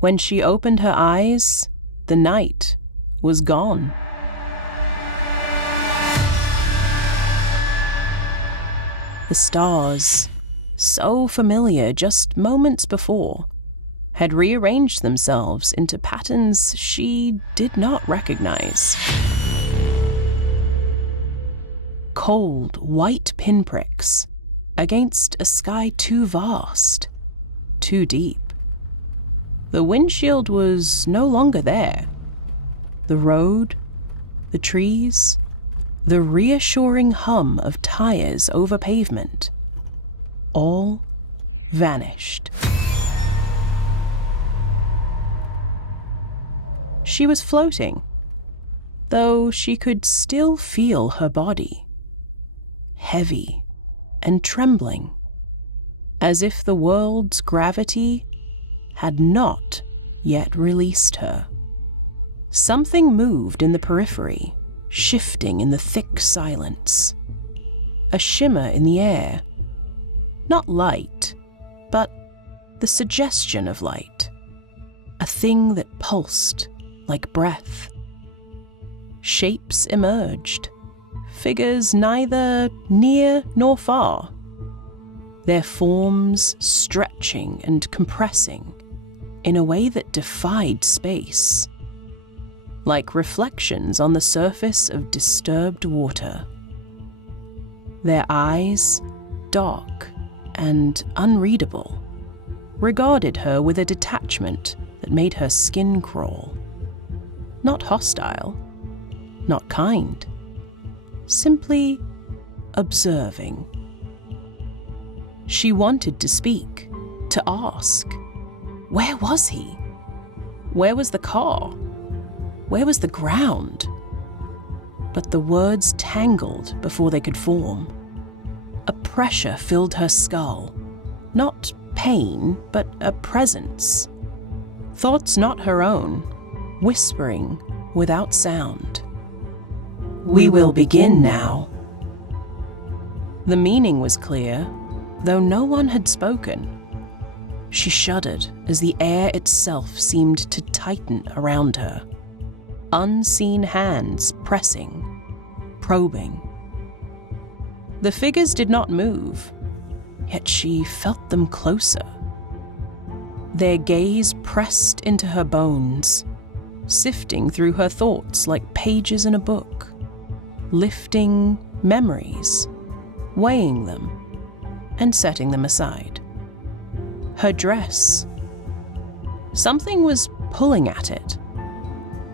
When she opened her eyes, the night was gone. The stars, so familiar just moments before, had rearranged themselves into patterns she did not recognize. Cold, white pinpricks against a sky too vast, too deep. The windshield was no longer there. The road, the trees, the reassuring hum of tires over pavement, all vanished. She was floating, though she could still feel her body, heavy and trembling, as if the world's gravity had not yet released her. Something moved in the periphery, shifting in the thick silence. A shimmer in the air. Not light, but the suggestion of light. A thing that pulsed like breath. Shapes emerged, figures neither near nor far. Their forms stretching and compressing in a way that defied space, like reflections on the surface of disturbed water. Their eyes, dark and unreadable, regarded her with a detachment that made her skin crawl. Not hostile, not kind, simply observing. She wanted to speak, to ask. Where was he? Where was the car? Where was the ground? But the words tangled before they could form. A pressure filled her skull. Not pain, but a presence. Thoughts not her own, whispering without sound. We will begin now. The meaning was clear, though no one had spoken. She shuddered as the air itself seemed to tighten around her. Unseen hands pressing, probing. The figures did not move, yet she felt them closer. Their gaze pressed into her bones, sifting through her thoughts like pages in a book, lifting memories, weighing them, and setting them aside. Her dress. Something was pulling at it.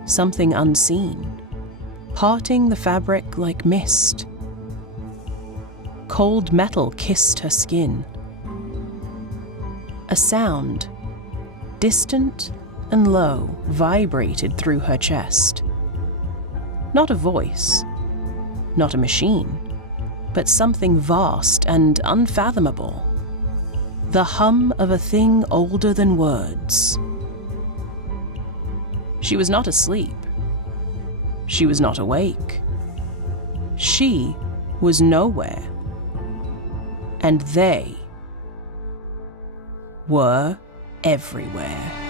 Something unseen, parting the fabric like mist. Cold metal kissed her skin. A sound, distant and low, vibrated through her chest. Not a voice, not a machine, but something vast and unfathomable. The hum of a thing older than words. She was not asleep. She was not awake. She was nowhere. And they were everywhere.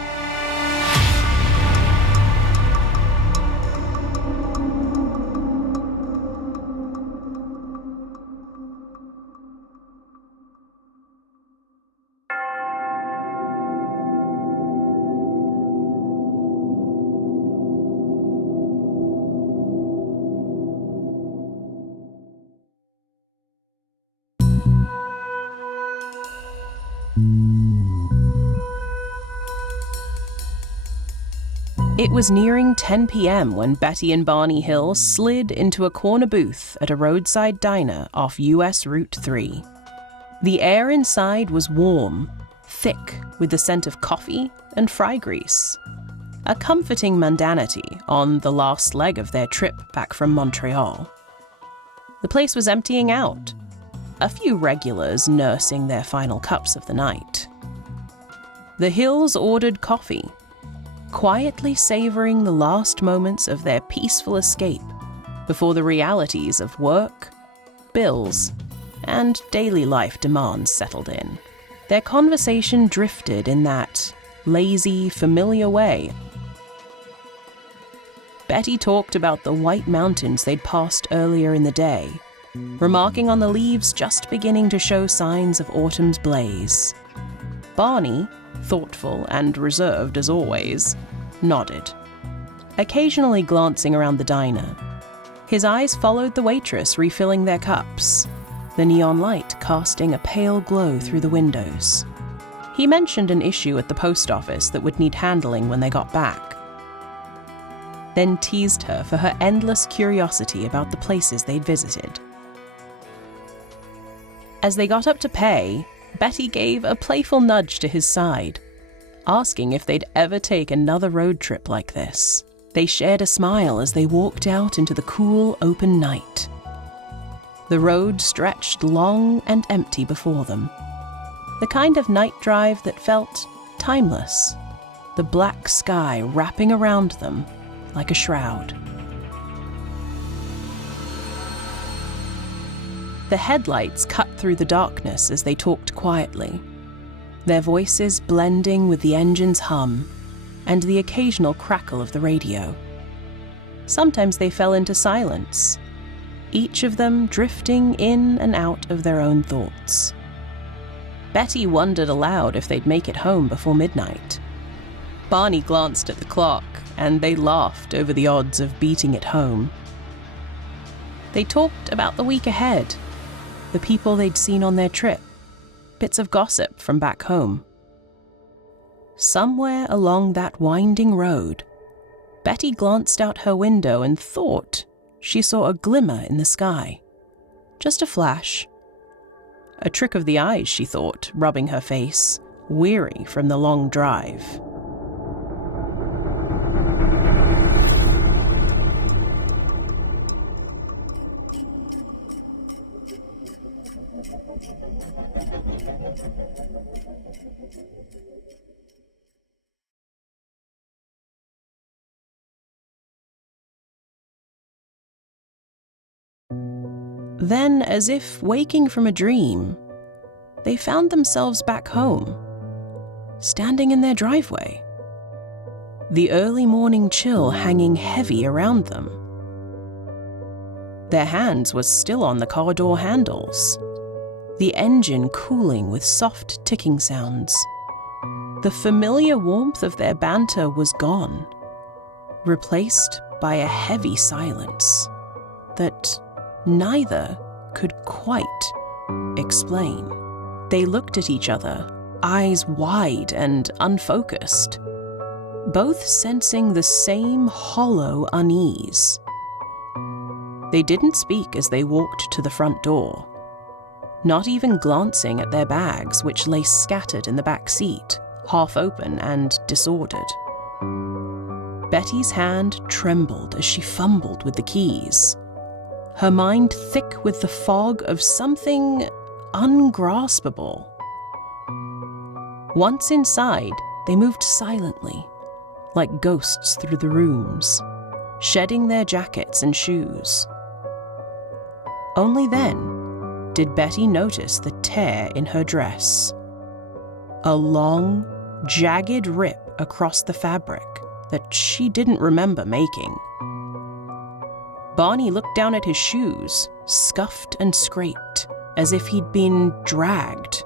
It was nearing 10 p.m. when Betty and Barney Hill slid into a corner booth at a roadside diner off US Route 3. The air inside was warm, thick with the scent of coffee and fry grease. A comforting mundanity on the last leg of their trip back from Montreal. The place was emptying out, a few regulars nursing their final cups of the night. The Hills ordered coffee, quietly savoring the last moments of their peaceful escape before the realities of work, bills, and daily life demands settled in. Their conversation drifted in that lazy, familiar way. Betty talked about the white mountains they'd passed earlier in the day, remarking on the leaves just beginning to show signs of autumn's blaze. Barney, thoughtful and reserved as always, nodded, occasionally glancing around the diner. His eyes followed the waitress refilling their cups, the neon light casting a pale glow through the windows. He mentioned an issue at the post office that would need handling when they got back, then teased her for her endless curiosity about the places they'd visited. As they got up to pay, Betty gave a playful nudge to his side, asking if they'd ever take another road trip like this. They shared a smile as they walked out into the cool, open night. The road stretched long and empty before them, the kind of night drive that felt timeless, the black sky wrapping around them like a shroud. The headlights cut through the darkness as they talked quietly, their voices blending with the engine's hum and the occasional crackle of the radio. Sometimes they fell into silence, each of them drifting in and out of their own thoughts. Betty wondered aloud if they'd make it home before midnight. Barney glanced at the clock, and they laughed over the odds of beating it home. They talked about the week ahead, the people they'd seen on their trip, bits of gossip from back home. Somewhere along that winding road, Betty glanced out her window and thought she saw a glimmer in the sky. Just a flash. A trick of the eyes, she thought, rubbing her face, weary from the long drive. Then, as if waking from a dream, they found themselves back home, standing in their driveway, the early morning chill hanging heavy around them. Their hands were still on the car door handles, the engine cooling with soft ticking sounds. The familiar warmth of their banter was gone, replaced by a heavy silence that neither could quite explain. They looked at each other, eyes wide and unfocused, both sensing the same hollow unease. They didn't speak as they walked to the front door, not even glancing at their bags, which lay scattered in the back seat, half open and disordered. Betty's hand trembled as she fumbled with the keys, her mind thick with the fog of something ungraspable. Once inside, they moved silently, like ghosts through the rooms, shedding their jackets and shoes. Only then did Betty notice the tear in her dress, a long, jagged rip across the fabric that she didn't remember making. Barney looked down at his shoes, scuffed and scraped, as if he'd been dragged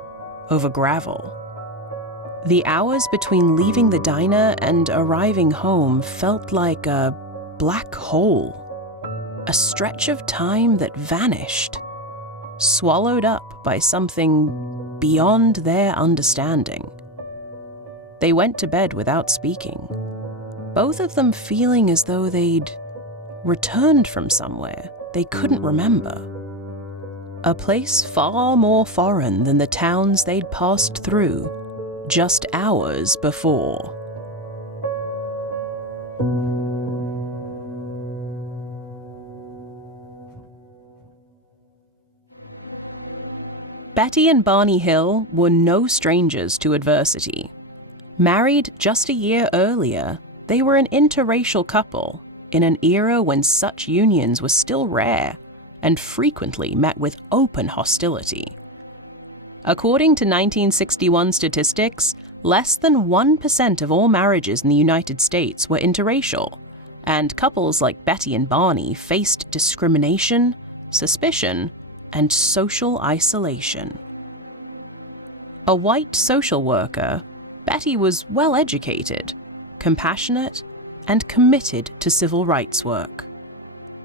over gravel. The hours between leaving the diner and arriving home felt like a black hole, a stretch of time that vanished, swallowed up by something beyond their understanding. They went to bed without speaking, both of them feeling as though they'd returned from somewhere they couldn't remember. A place far more foreign than the towns they'd passed through just hours before. Betty and Barney Hill were no strangers to adversity. Married just a year earlier, they were an interracial couple in an era when such unions were still rare and frequently met with open hostility. According to 1961 statistics, less than 1% of all marriages in the United States were interracial, and couples like Betty and Barney faced discrimination, suspicion, and social isolation. A white social worker, Betty was well-educated, compassionate, and committed to civil rights work.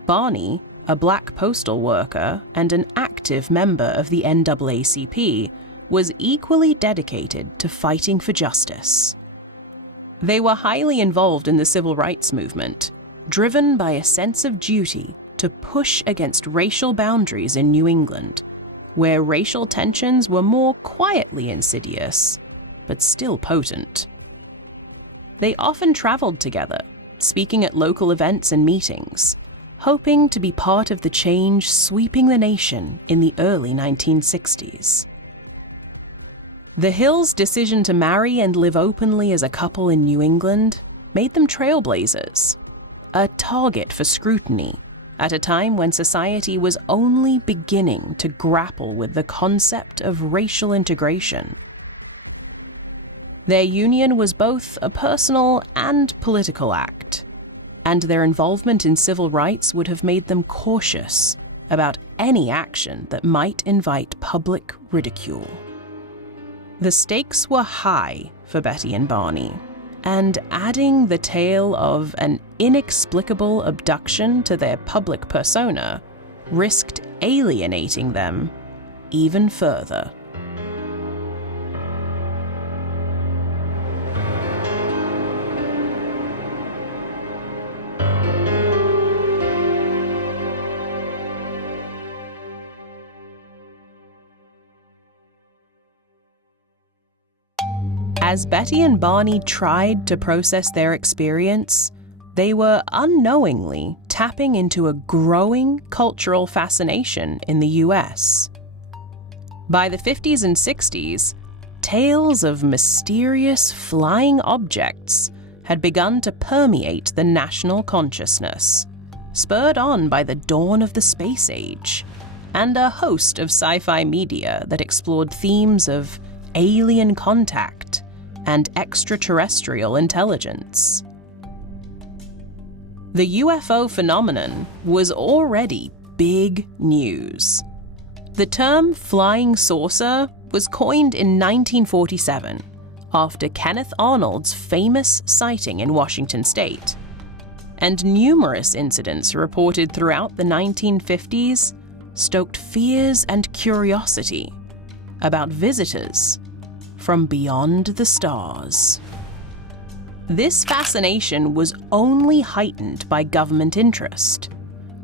Barney, a black postal worker and an active member of the NAACP, was equally dedicated to fighting for justice. They were highly involved in the civil rights movement, driven by a sense of duty to push against racial boundaries in New England, where racial tensions were more quietly insidious, but still potent. They often traveled together, speaking at local events and meetings, hoping to be part of the change sweeping the nation in the early 1960s. The Hills' decision to marry and live openly as a couple in New England made them trailblazers, a target for scrutiny at a time when society was only beginning to grapple with the concept of racial integration. Their union was both a personal and political act, and their involvement in civil rights would have made them cautious about any action that might invite public ridicule. The stakes were high for Betty and Barney, and adding the tale of an inexplicable abduction to their public persona risked alienating them even further. As Betty and Barney tried to process their experience, they were unknowingly tapping into a growing cultural fascination in the US. By the 50s and 60s, tales of mysterious flying objects had begun to permeate the national consciousness, spurred on by the dawn of the space age, and a host of sci-fi media that explored themes of alien contact and extraterrestrial intelligence. The UFO phenomenon was already big news. The term flying saucer was coined in 1947 after Kenneth Arnold's famous sighting in Washington state, and numerous incidents reported throughout the 1950s stoked fears and curiosity about visitors from beyond the stars. This fascination was only heightened by government interest.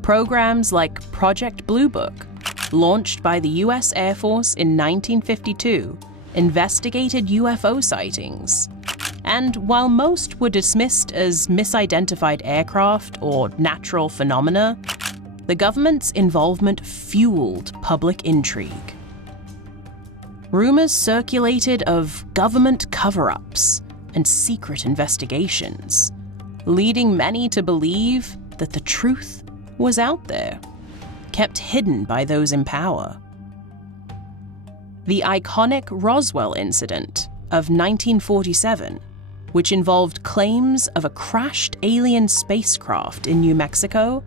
Programs like Project Blue Book, launched by the US Air Force in 1952, investigated UFO sightings. And while most were dismissed as misidentified aircraft or natural phenomena, the government's involvement fueled public intrigue. Rumors circulated of government cover-ups and secret investigations, leading many to believe that the truth was out there, kept hidden by those in power. The iconic Roswell incident of 1947, which involved claims of a crashed alien spacecraft in New Mexico,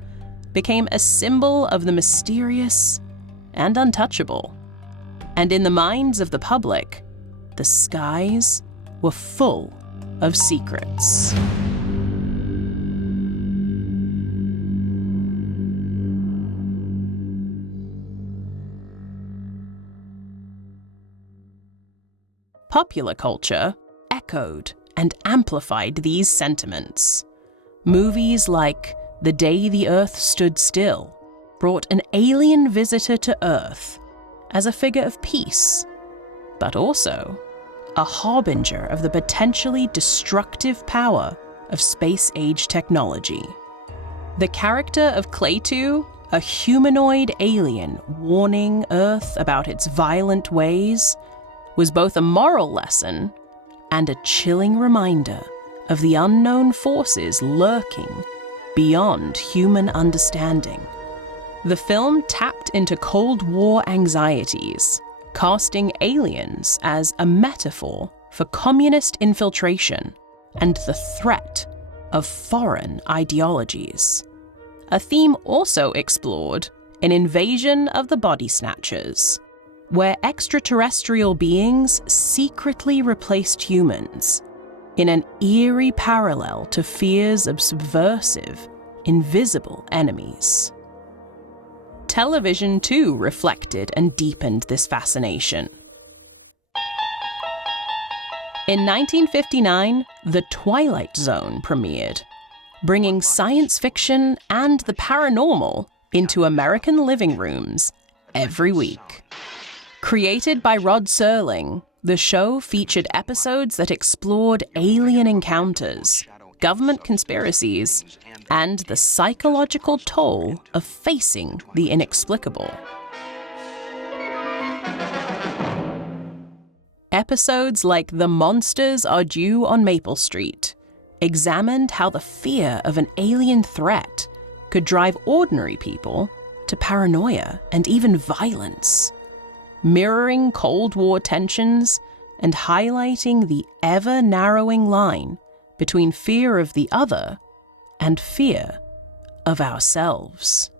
became a symbol of the mysterious and untouchable. And in the minds of the public, the skies were full of secrets. Popular culture echoed and amplified these sentiments. Movies like The Day the Earth Stood Still brought an alien visitor to Earth as a figure of peace, but also a harbinger of the potentially destructive power of space-age technology. The character of Claytu, a humanoid alien warning Earth about its violent ways, was both a moral lesson and a chilling reminder of the unknown forces lurking beyond human understanding. The film tapped into Cold War anxieties, casting aliens as a metaphor for communist infiltration and the threat of foreign ideologies. A theme also explored in Invasion of the Body Snatchers, where extraterrestrial beings secretly replaced humans in an eerie parallel to fears of subversive, invisible enemies. Television too reflected and deepened this fascination. In 1959, The Twilight Zone premiered, bringing science fiction and the paranormal into American living rooms every week. Created by Rod Serling, the show featured episodes that explored alien encounters, government conspiracies, and the psychological toll of facing the inexplicable. Episodes like The Monsters Are Due on Maple Street examined how the fear of an alien threat could drive ordinary people to paranoia and even violence, mirroring Cold War tensions and highlighting the ever-narrowing line between fear of the other and fear of ourselves.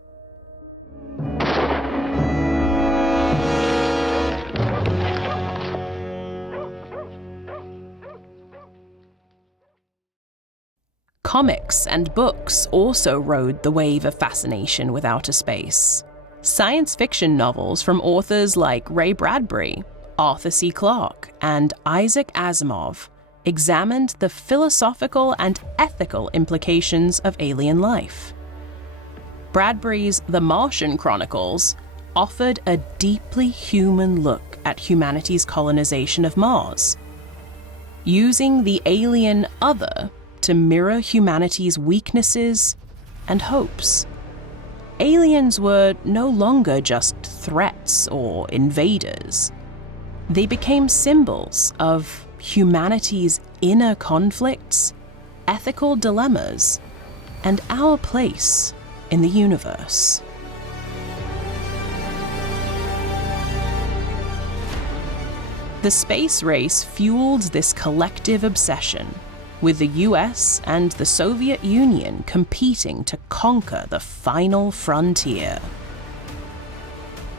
Comics and books also rode the wave of fascination with outer space. Science fiction novels from authors like Ray Bradbury, Arthur C. Clarke, and Isaac Asimov examined the philosophical and ethical implications of alien life. Bradbury's The Martian Chronicles offered a deeply human look at humanity's colonization of Mars, using the alien other to mirror humanity's weaknesses and hopes. Aliens were no longer just threats or invaders. They became symbols of humanity's inner conflicts, ethical dilemmas, and our place in the universe. The space race fueled this collective obsession, with the US and the Soviet Union competing to conquer the final frontier.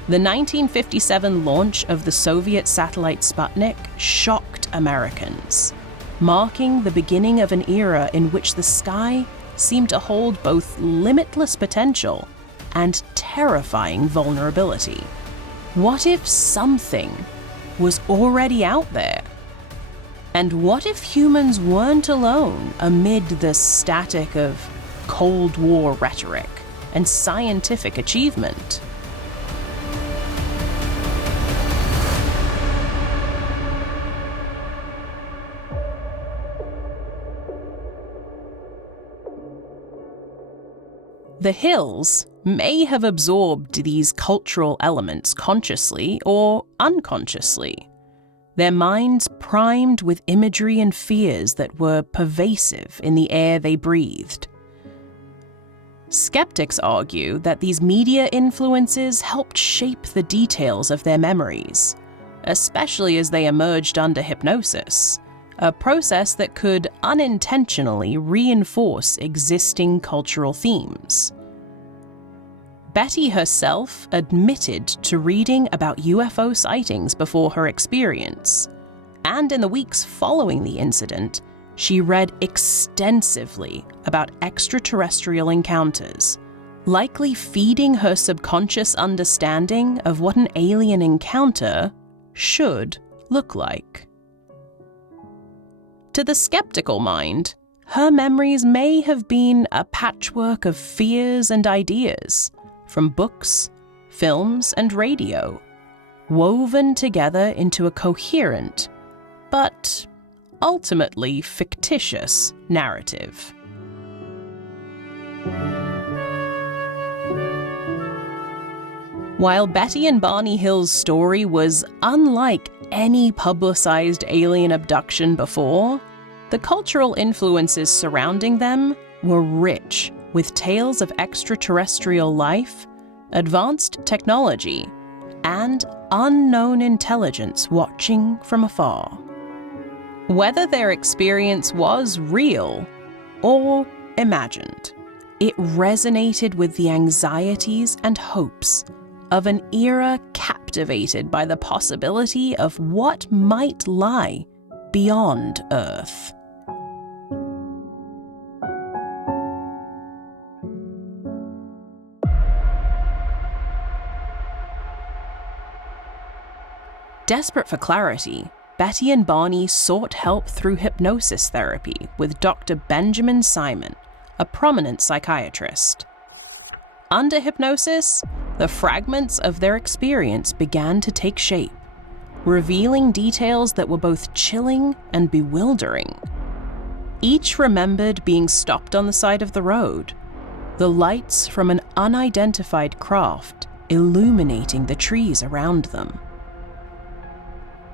The 1957 launch of the Soviet satellite Sputnik shocked Americans, marking the beginning of an era in which the sky seemed to hold both limitless potential and terrifying vulnerability. What if something was already out there? And what if humans weren't alone amid the static of Cold War rhetoric and scientific achievement? The Hills may have absorbed these cultural elements consciously or unconsciously, their minds primed with imagery and fears that were pervasive in the air they breathed. Skeptics argue that these media influences helped shape the details of their memories, especially as they emerged under hypnosis, a process that could unintentionally reinforce existing cultural themes. Betty herself admitted to reading about UFO sightings before her experience, and in the weeks following the incident, she read extensively about extraterrestrial encounters, likely feeding her subconscious understanding of what an alien encounter should look like. To the skeptical mind, her memories may have been a patchwork of fears and ideas, from books, films, and radio, woven together into a coherent, but ultimately fictitious narrative. While Betty and Barney Hill's story was unlike any publicized alien abduction before, the cultural influences surrounding them were rich with tales of extraterrestrial life, advanced technology, and unknown intelligence watching from afar. Whether their experience was real or imagined, it resonated with the anxieties and hopes of an era captivated by the possibility of what might lie beyond Earth. Desperate for clarity, Betty and Barney sought help through hypnosis therapy with Dr. Benjamin Simon, a prominent psychiatrist. Under hypnosis, the fragments of their experience began to take shape, revealing details that were both chilling and bewildering. Each remembered being stopped on the side of the road, the lights from an unidentified craft illuminating the trees around them.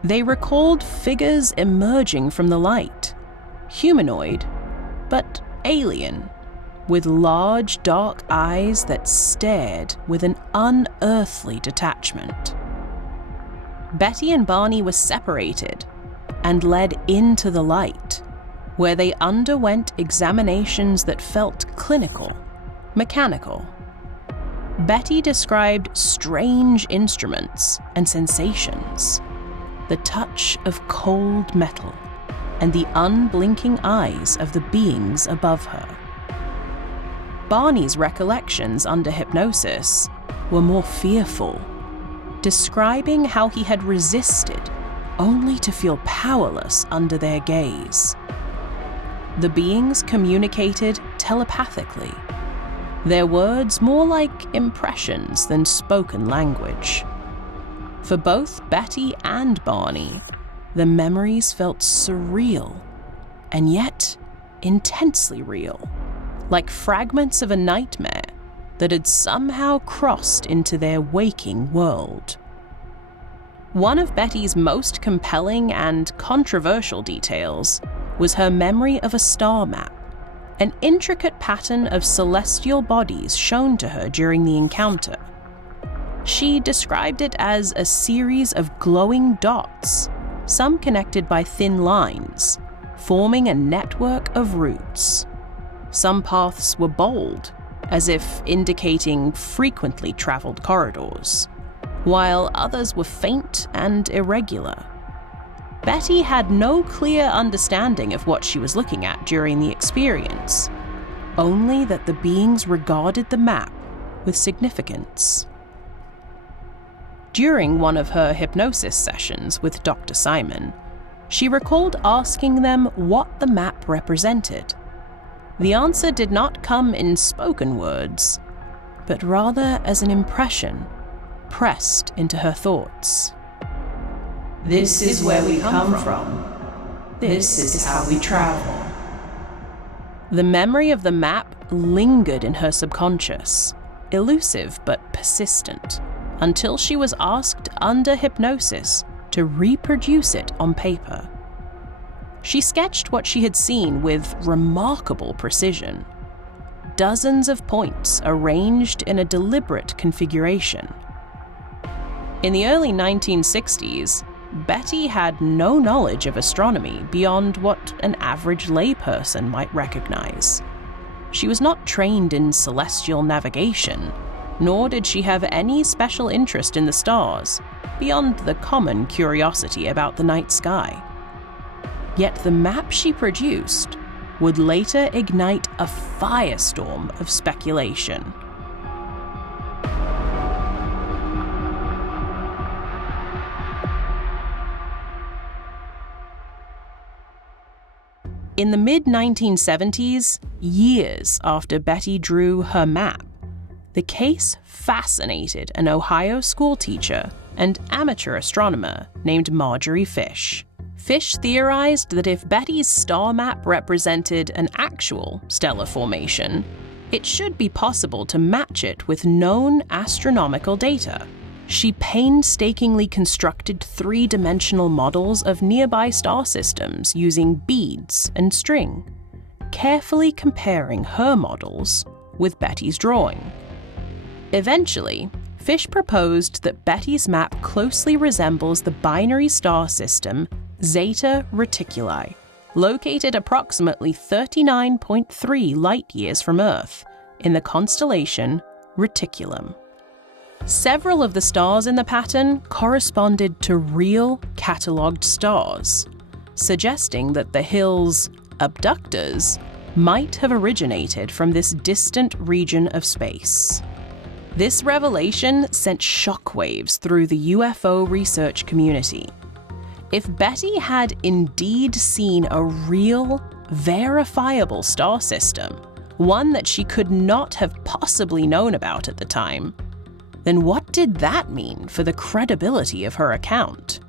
They recalled figures emerging from the light, humanoid, but alien, with large dark eyes that stared with an unearthly detachment. Betty and Barney were separated and led into the light, where they underwent examinations that felt clinical, mechanical. Betty described strange instruments and sensations, the touch of cold metal, and the unblinking eyes of the beings above her. Barney's recollections under hypnosis were more fearful, describing how he had resisted only to feel powerless under their gaze. The beings communicated telepathically, their words more like impressions than spoken language. For both Betty and Barney, the memories felt surreal and yet intensely real, like fragments of a nightmare that had somehow crossed into their waking world. One of Betty's most compelling and controversial details was her memory of a star map, an intricate pattern of celestial bodies shown to her during the encounter. She described it as a series of glowing dots, some connected by thin lines, forming a network of routes. Some paths were bold, as if indicating frequently traveled corridors, while others were faint and irregular. Betty had no clear understanding of what she was looking at during the experience, only that the beings regarded the map with significance. During one of her hypnosis sessions with Dr. Simon, she recalled asking them what the map represented. The answer did not come in spoken words, but rather as an impression pressed into her thoughts. This is where we come from. This is how we travel. The memory of the map lingered in her subconscious, elusive but persistent, until she was asked under hypnosis to reproduce it on paper. She sketched what she had seen with remarkable precision. Dozens of points arranged in a deliberate configuration. In the early 1960s, Betty had no knowledge of astronomy beyond what an average layperson might recognize. She was not trained in celestial navigation, nor did she have any special interest in the stars, beyond the common curiosity about the night sky. Yet the map she produced would later ignite a firestorm of speculation. In the mid-1970s, years after Betty drew her map, the case fascinated an Ohio schoolteacher and amateur astronomer named Marjorie Fish. Fish theorized that if Betty's star map represented an actual stellar formation, it should be possible to match it with known astronomical data. She painstakingly constructed three-dimensional models of nearby star systems using beads and string, carefully comparing her models with Betty's drawing. Eventually, Fish proposed that Betty's map closely resembles the binary star system Zeta Reticuli, located approximately 39.3 light-years from Earth, in the constellation Reticulum. Several of the stars in the pattern corresponded to real catalogued stars, suggesting that the Hill's abductors might have originated from this distant region of space. This revelation sent shockwaves through the UFO research community. If Betty had indeed seen a real, verifiable star system, one that she could not have possibly known about at the time, then what did that mean for the credibility of her account?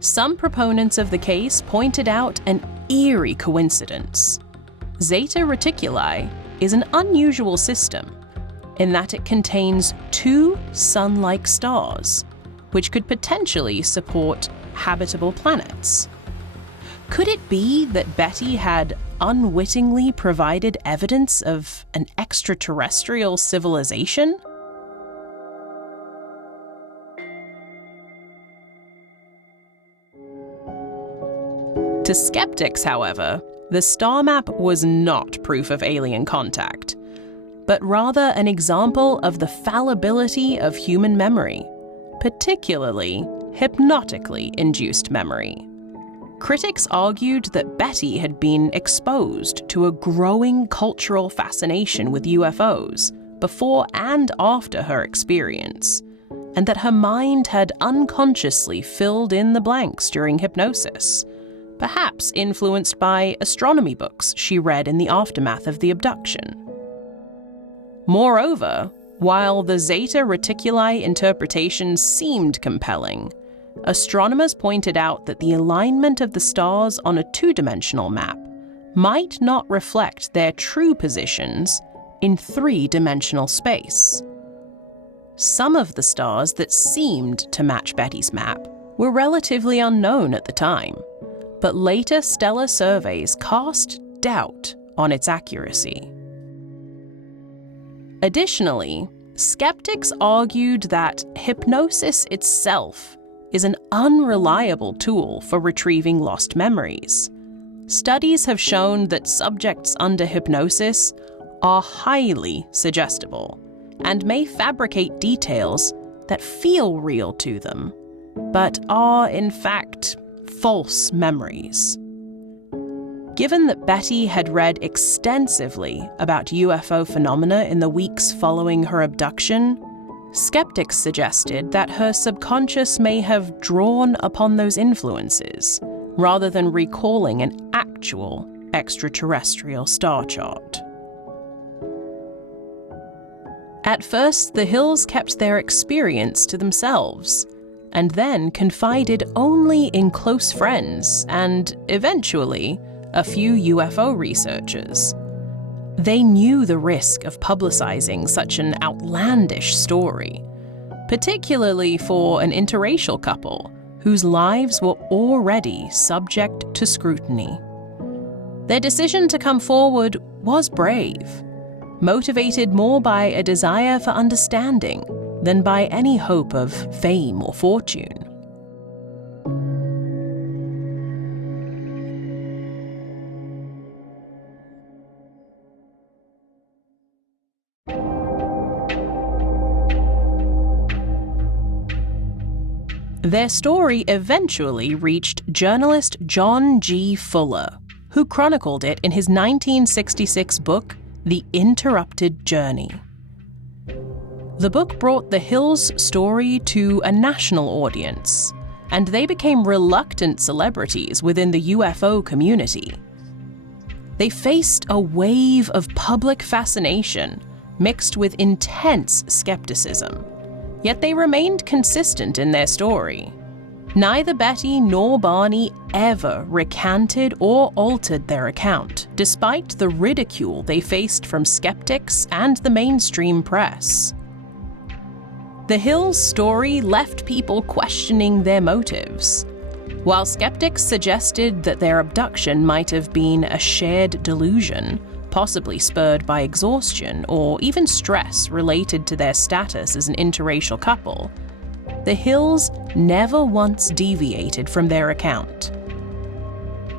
Some proponents of the case pointed out an eerie coincidence. Zeta Reticuli is an unusual system in that it contains two sun-like stars, which could potentially support habitable planets. Could it be that Betty had unwittingly provided evidence of an extraterrestrial civilization? To skeptics, however, the star map was not proof of alien contact, but rather an example of the fallibility of human memory, particularly hypnotically induced memory. Critics argued that Betty had been exposed to a growing cultural fascination with UFOs before and after her experience, and that her mind had unconsciously filled in the blanks during hypnosis, perhaps influenced by astronomy books she read in the aftermath of the abduction. Moreover, while the Zeta Reticuli interpretation seemed compelling, astronomers pointed out that the alignment of the stars on a two-dimensional map might not reflect their true positions in three-dimensional space. Some of the stars that seemed to match Betty's map were relatively unknown at the time, but later stellar surveys cast doubt on its accuracy. Additionally, skeptics argued that hypnosis itself is an unreliable tool for retrieving lost memories. Studies have shown that subjects under hypnosis are highly suggestible and may fabricate details that feel real to them, but are in fact false memories. Given that Betty had read extensively about UFO phenomena in the weeks following her abduction, skeptics suggested that her subconscious may have drawn upon those influences, rather than recalling an actual extraterrestrial star chart. At first, the Hills kept their experience to themselves, and then confided only in close friends and, eventually, a few UFO researchers. They knew the risk of publicizing such an outlandish story, particularly for an interracial couple whose lives were already subject to scrutiny. Their decision to come forward was brave, motivated more by a desire for understanding than by any hope of fame or fortune. Their story eventually reached journalist John G. Fuller, who chronicled it in his 1966 book, The Interrupted Journey. The book brought the Hills' story to a national audience, and they became reluctant celebrities within the UFO community. They faced a wave of public fascination mixed with intense skepticism, yet they remained consistent in their story. Neither Betty nor Barney ever recanted or altered their account, despite the ridicule they faced from skeptics and the mainstream press. The Hills' story left people questioning their motives. While skeptics suggested that their abduction might have been a shared delusion, possibly spurred by exhaustion or even stress related to their status as an interracial couple, the Hills never once deviated from their account.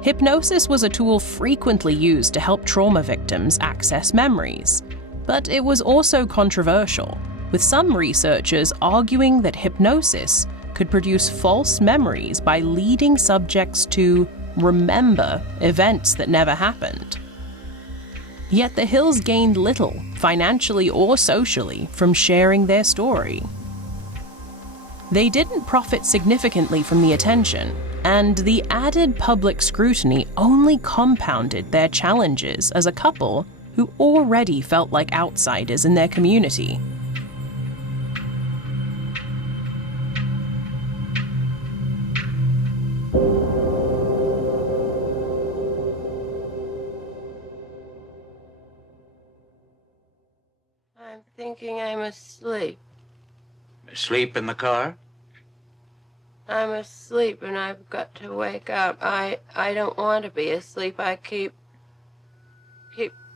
Hypnosis was a tool frequently used to help trauma victims access memories, but it was also controversial, with some researchers arguing that hypnosis could produce false memories by leading subjects to remember events that never happened. Yet the Hills gained little, financially or socially, from sharing their story. They didn't profit significantly from the attention, and the added public scrutiny only compounded their challenges as a couple who already felt like outsiders in their community. I'm thinking I'm asleep. Asleep in the car? I'm asleep and I've got to wake up. I don't want to be asleep. I keep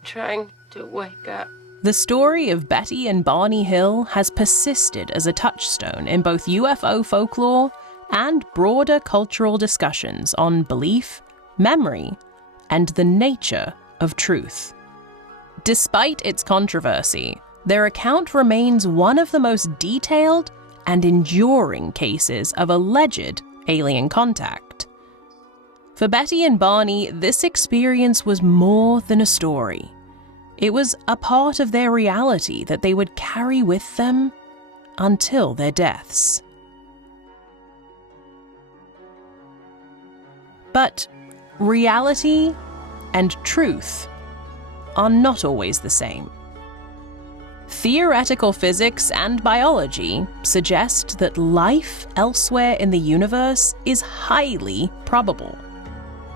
trying to wake up. The story of Betty and Barney Hill has persisted as a touchstone in both UFO folklore and broader cultural discussions on belief, memory, and the nature of truth. Despite its controversy, their account remains one of the most detailed and enduring cases of alleged alien contact. For Betty and Barney, this experience was more than a story. It was a part of their reality that they would carry with them until their deaths. But reality and truth are not always the same. Theoretical physics and biology suggest that life elsewhere in the universe is highly probable.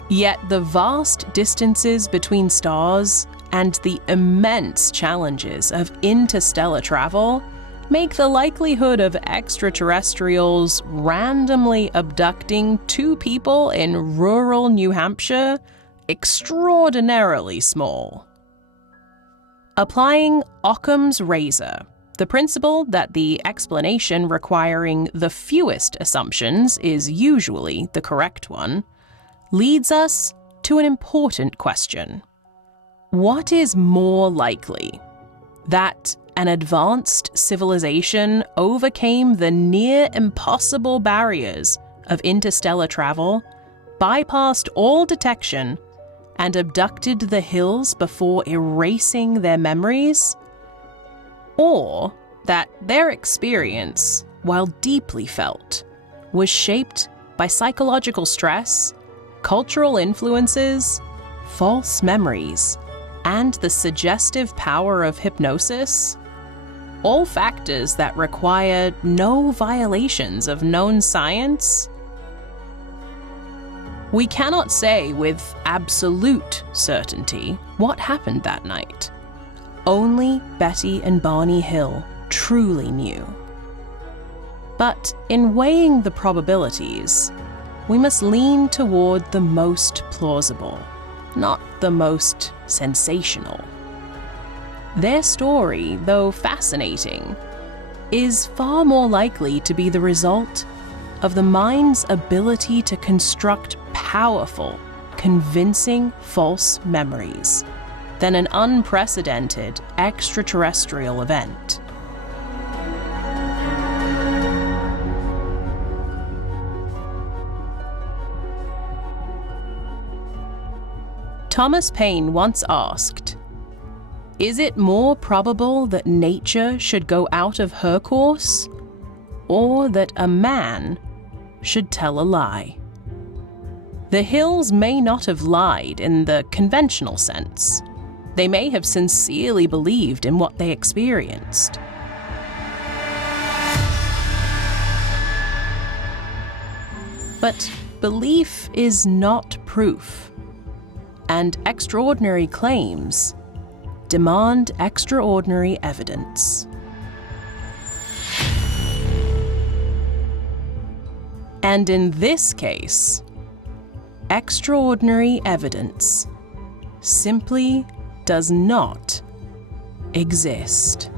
Yet the vast distances between stars and the immense challenges of interstellar travel make the likelihood of extraterrestrials randomly abducting two people in rural New Hampshire extraordinarily small. Applying Occam's razor, the principle that the explanation requiring the fewest assumptions is usually the correct one, leads us to an important question. What is more likely? That an advanced civilization overcame the near impossible barriers of interstellar travel, bypassed all detection, and abducted the Hills before erasing their memories? Or that their experience, while deeply felt, was shaped by psychological stress, cultural influences, false memories, and the suggestive power of hypnosis? All factors that require no violations of known science? We cannot say with absolute certainty what happened that night. Only Betty and Barney Hill truly knew. But in weighing the probabilities, we must lean toward the most plausible, not the most sensational. Their story, though fascinating, is far more likely to be the result of the mind's ability to construct powerful, convincing false memories than an unprecedented extraterrestrial event. Thomas Paine once asked, "Is it more probable that nature should go out of her course, or that a man should tell a lie?" The Hills may not have lied in the conventional sense. They may have sincerely believed in what they experienced. But belief is not proof, and extraordinary claims demand extraordinary evidence. And in this case, extraordinary evidence simply does not exist.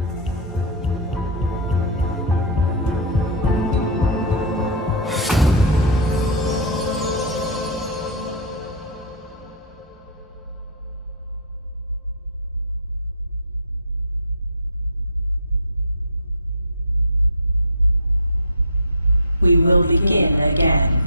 We will begin again.